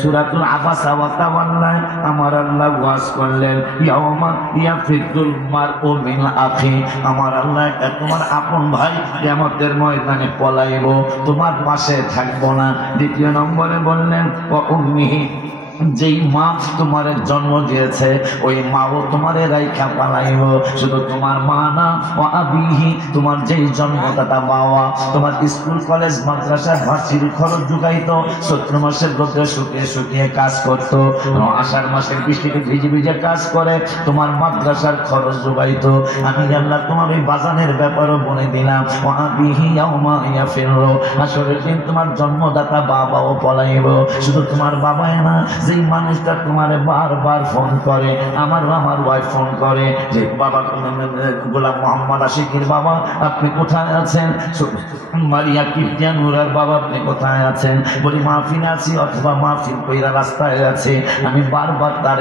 সূরাতুল আবাসা ওয়া তাওয়াল্লা আমার আল্লাহ ওয়াজ করলেন ইয়াউমা ইয়াফিদুল মারউ মিন আখি আমার আল্লাহ তোমার আপন ভাই কিয়ামতের ময়দানে পলাইব তোমার পাশে থাকবো না দ্বিতীয় নম্বরে বললেন ওয়া উম্মিহি যেই মা তোমার জন্ম দিয়েছে ওই মাও তোমারে রাইখা পালাইব শুধু তোমার মা না ও আবিহি তোমার যেই জন্মদাতা বাবা তোমার স্কুল কলেজ মাদ্রাসা ভার্সিটি খরচ জুগাইতো চৈত্র মাসের রোদে শুকিয়ে শুকিয়ে কাজ করতো আষাঢ় মাসের বৃষ্টিতে ভিজে ভিজে কাজ করে তোমার মাদ্রাসার খরচ জুগাইতো আমি আল্লাহ তোমার ওই বাজানের ব্যাপারও বলে দিলাম ও আবিহি ইয়াউমা ইয়াফিরু আসলে দিন তোমার জন্মদাতা বাবাও পলাইব শুধু তোমার বাবাই না যেই মানুষটা তোমারে বারবার ফোন করে আমার ওয়াইফ ফোন করে যে বাবা গোলাম মোহাম্মদ আশিকের বাবা আপনি কোথায় আছেন মারিয়া কিপ্তিয়ানুরার বাবা আপনি কোথায় আছেন বলি মাহফিল আছি অথবা মাহফিল কইরা রাস্তায় আছে আমি বারবার তার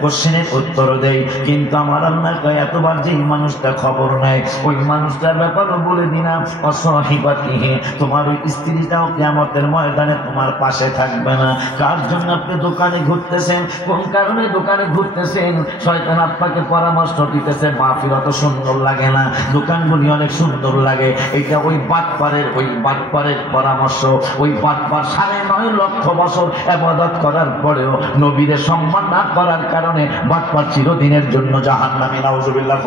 কোশ্চেনের উত্তর দেই কিন্তু আমার আল্লাহ এতবার যেই মানুষটা খবর নেয় ওই মানুষটার ব্যাপারও বলে দিলাম অসহিবাতিহি তোমার ওই স্ত্রীটাও কিয়ামতের ময়দানে তোমার পাশে থাকবে না কার জন্য আপনি দোকানে ঘুরতেছেন কোন কারণে দোকানে ঘুরতেছেন শয়তান আপনাকে পরামর্শ দিতেছে মাহফিল অত সুন্দর লাগে না দোকানগুলি অনেক সুন্দর লাগে এটা ওই বাটপারের পরামর্শ ওই বাটপার 9.5 লক্ষ বছর ইবাদত করার পরেও নবীর সম্মান না করার কারণে বাটপার চিরদিনের জন্য জাহান্নামী নাউজুবিল্লাহ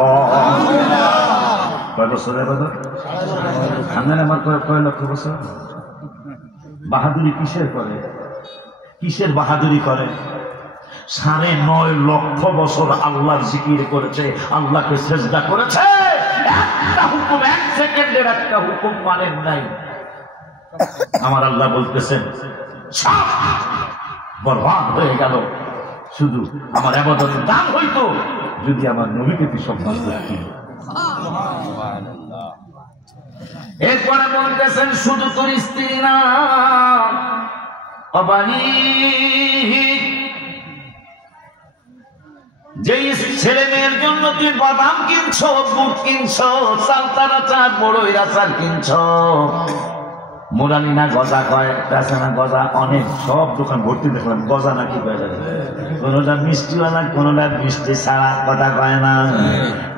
কয় বছর ইবাদত আপনার আমার কয় লক্ষ বছর বাহাদুরি কিসের বাহাদুরি করে 9.5 লক্ষ বছর আল্লাহর জিকির করেছে আল্লাহকে সিজদা করেছে একটা হুকুম 1 সেকেন্ডের একটা হুকুম মানেন নাই আমার আল্লাহ বলতেছেন সব বরবাদ হয়ে গেল শুধু আমার ইবাদতের দাম হইতো যদি আমার নবীকে তুই সম্মান করতি এরপরে বলতেছেন শুধু তোর স্ত্রী না যে ছেলে মেয়ের জন্য তুই বাদাম কিনছো বুট কিনছো সালতারা চার বড়ইরা চার কিনছো মুরানি না গজা কয় আছে না গজা অনেক সব দোকান ভর্তি দেখলাম গজা নাকি কয় যাবে কোনোটা মিষ্টিওয়ালা কোনোটা মিষ্টি ছাড়া কথা কয় না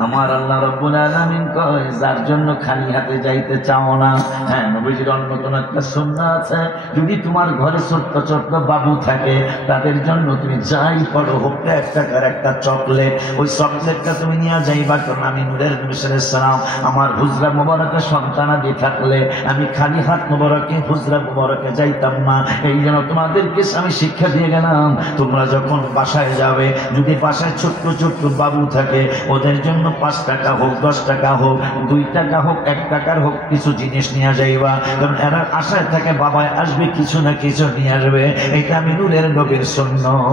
আমার আল্লাহ রাব্বুল আলামিন কয় যার জন্য খালি হাতে যাইতে চাও না হ্যাঁ নবীজির অন্যতম একটা সুন্নাহ আছে যদি তোমার ঘরে ছোট্ট ছোট্ট বাবু থাকে তাদের জন্য তুমি যাই করো হোক 1 টাকার একটা চকলেট ওই চকলেটটা তুমি নিয়ে যাইবা কারণ আমি নূরের নবী সাল্লাল্লাহু আলাইহি সাল্লাম আমার হুজরা মোবারকের সন্তানাদি থাকলে আমি খালি হাত মোবারকে হুজরা মোবারকে যাইতাম না এই জন্য তোমাদেরকে আমি শিক্ষা দিয়ে গেলাম তোমরা যখন বাসায় যাবে যদি বাসায় ছোট্ট ছোট্ট বাবু থাকে ওদের জন্য 5 টাকা হোক 10 টাকা হোক 2 টাকা হোক 1 টাকার হোক কিছু জিনিস নিয়ে যাইবা কারণ এরা আশায় থাকে বাবায় আসবে কিছু না কিছু নিয়ে আসবে এটা আমি নূরের নবীর সুন্নাহ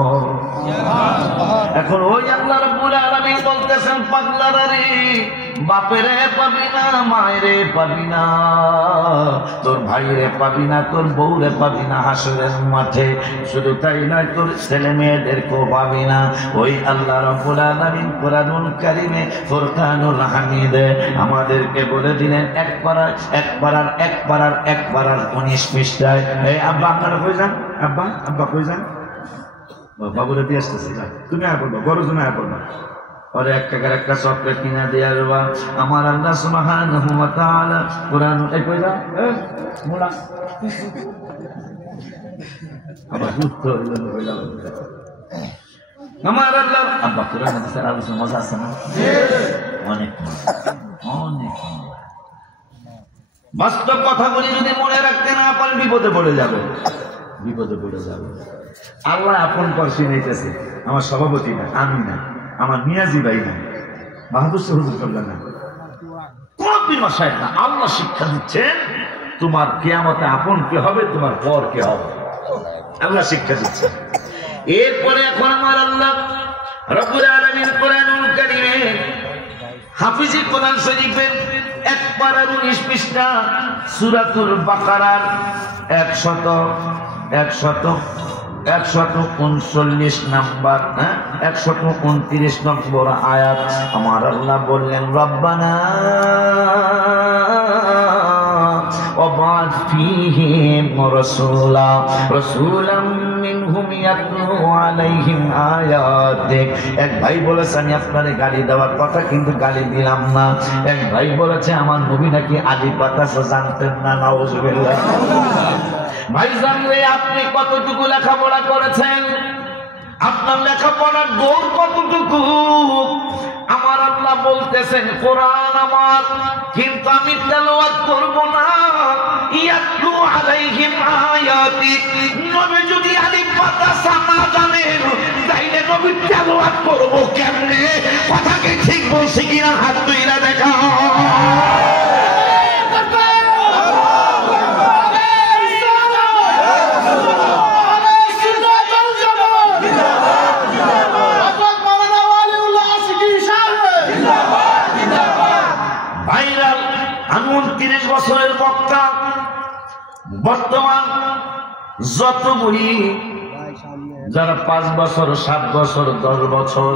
এখন ওই আল্লাহ রাব্বুল আলামিন বলতেছেন পাগলারা রে বাপেরে পাবি না মায়েরে পাবি না তোর ভাইরে পাবি না তোর বউরে পাবি না হাসরের মাঠে শুধু তাই নয় তোর ছেলে মেয়েদেরকেও পাবি না ওই আল্লাহ রাব্বুল আলামিন কোরআনুল কারীমে ফুরকানুল হামিদে আমাদেরকে বলে দিলেন এক পারার 19 পৃষ্ঠায় এই আব্বা আপনারা কই যান আব্বা কই যান বাবুরে দিয়ে আসতেছে তুমি আয় পড়বা বড় জন আয় পড়বা और 1 টাকার একটা চকলেট কিনা দিয়ে আসবা আমার আল্লাহ সুবহানাহু ওয়া তাআলা কোরআন এই কই যাও মোলা আবার দুঃখ হইল আমার আল্লাহ আব্বা কোরআন স্যার আলোচনা মজা আছে না অনেক বাস্তব কথাগুলি যদি মনে রাখতে না পারেন বিপদে পড়ে যাবে আল্লাহ আপন করছি নিতেছে আমার সভাপতি না আমি না আমার নিয়াজি ভাই না বাহাদুর হুজুর করলেন না কোনদিন মাসায় না আল্লাহ শিক্ষা দিচ্ছেন তোমার কিয়ামতে আপন কে হবে তোমার পর কে হবে আল্লাহ শিক্ষা দিচ্ছেন এরপরে এখন আমার আল্লাহ রব্বুল আলামিন কোরআনুল কারীমে হাফিজি কোরআন শরীফের 1 পারা 19 পৃষ্ঠা সূরাতুল বাকারার 139 নম্বর 129 নম্বর আয়াত আমার আল্লাহ বললেন রব্বানা ওয়াবা'আথ فيهم رسولا منهم يتلو عليهم آياتك। এক ভাই বলেছে আমি আপনারে গালি দেওয়ার কথা, কিন্তু গালি দিলাম না। এক ভাই বলেছে আমার নবী নাকি আলী বাতাস জানতেন না। নাউজুবিল্লাহ। ভাইজান রে, আপনি কতটুকু লেখাপড়া করেছেন? আপনার লেখাপড়ার দৌড় কতটুকু? আমার আল্লাহ বলতেছেন কোরআন আমার, কিন্তু আমি তেলাওয়াত করব না। ইয়াতলু আলাইহিম আয়াতি। নবী যদি আলিফ বা তা না জানেন তাইলে নবী তেলাওয়াত করব কেমনে? কথা কি ঠিক বলছি কিনা হাত তুইলা দেখা। আমি 29 বছরের বক্তা। বর্তমান যত বুড়ি যারা 5 বছর 7 বছর 10 বছর,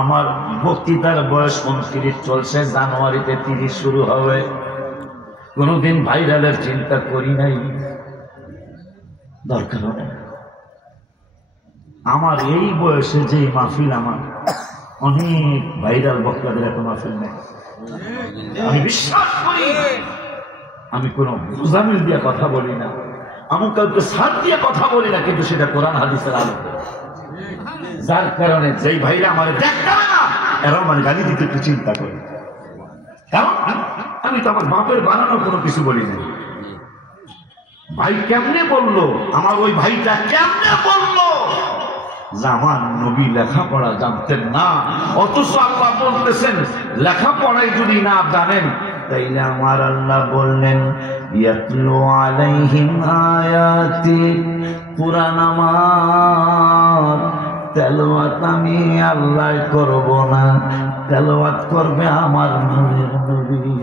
আমার বক্তৃতার বয়স 29 চলছে, জানুয়ারিতে 30 শুরু হবে। কোনদিন ভাইরালের চিন্তা করি নাই, দরকার নেই। আমার এই বয়সে যে মাহফিল, আমার অনেক ভাইরাল বক্তাদের এত মাহফিল নেই। আমি বিশ্বাস করি, আমি কোন বুঝামিল দিয়ে কথা বলি না, আমি কাউকে সাথ দিয়ে কথা বলি না, কিন্তু সেটা কোরআন হাদিসের আলোকে। যার কারণে যেই ভাইরা আমার দেখতে না, এরাও মানে গালি দিতে একটু চিন্তা করি। কারণ আমি তো আমার বাপের বানানো কোনো কিছু বলি না। ভাই কেমনে বললো, আমার ওই ভাইটা কেমনে বললো যে আমার নবী লেখাপড়া জানতেন না, অথচ আল্লাহ বলতেছেন লেখাপড়ায় যদি না জানেন তাইলে আমার আল্লাহ বললেন ইয়াতলু আলাইহিম আয়াতি। কুরআন আমার, তেলাওয়াত আমি আল্লাহ করব না, তেলাওয়াত করবে আমার নবী।